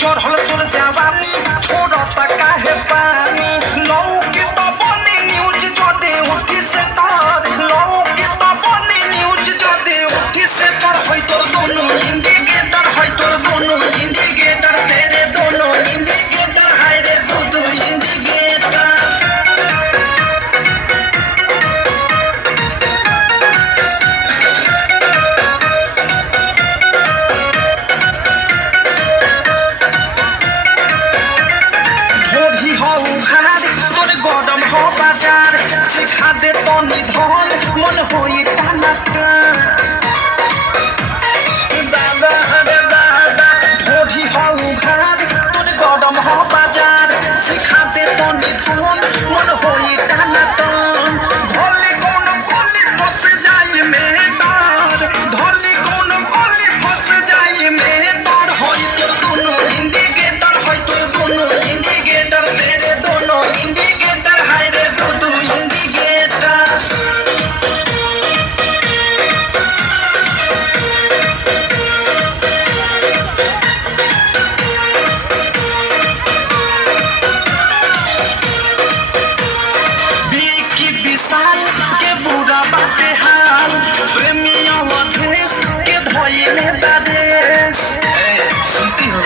चढ़ल तोर जवानी छोड़ता काहे पानी लौकी तो बनी न्यूज जदे उठी से तार लौकी तो बनी न्यूज जदे उठी से तार होई तोर दोनों इंडिकेटर होई तोर दोनों इंडिकेटर तेरे दोनों इंडिकेटर हाय रे दो इंडिकेटर गरम हो बाजार सिखा दे तनी धन मन होई टाना दादा रे दादा ढोढ़ी हो घर तोर गरम हो बाजार सिखा दे तनी धन मन होई टाना ढोली कौन गली फंस जाई में तार ढोली कौन गली फंस जाई में तार होई तोर दोनों इंडिकेटर होई तोर दोनों इंडिकेटर तेरे दोनों इंडिकेटर हाय रे दो इंडिकेटर बीकी विशाल के बुरा बाटे हाल प्रेमिया वधेश के धोइले बादेश सुनती हो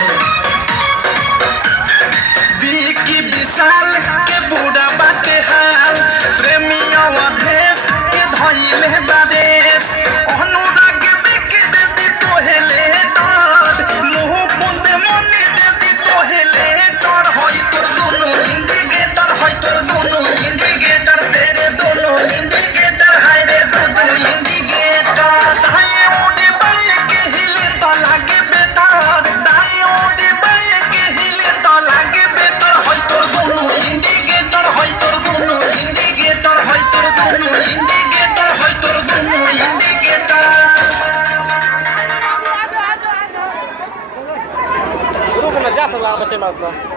बीकी विशाल के बुरा बाटे हाल प्रेमिया वधेश के धोइले बादेश अनुराग बिक दे दी तोहेले डर मुंह बुंदे मनी दे दी तोहेले डर होई तोर दोनों इंडिकेटर होई तोर दोनों इंडिकेटर तेरे दोनों इंडिकेटर हाय रे दो इंडिकेटर दाएं ओडी बाएं के हिले तो लागे बेटर दाएं ओडी बाएं के हिले तो लागे बेटर होई तोर दोनों इंडिकेटर होई तोर दोनों इंडिकेटर होई तोर दोनों इंडिकेटर होई तोर दोनों इंडिकेटर रुक ना जा सला बचे मसला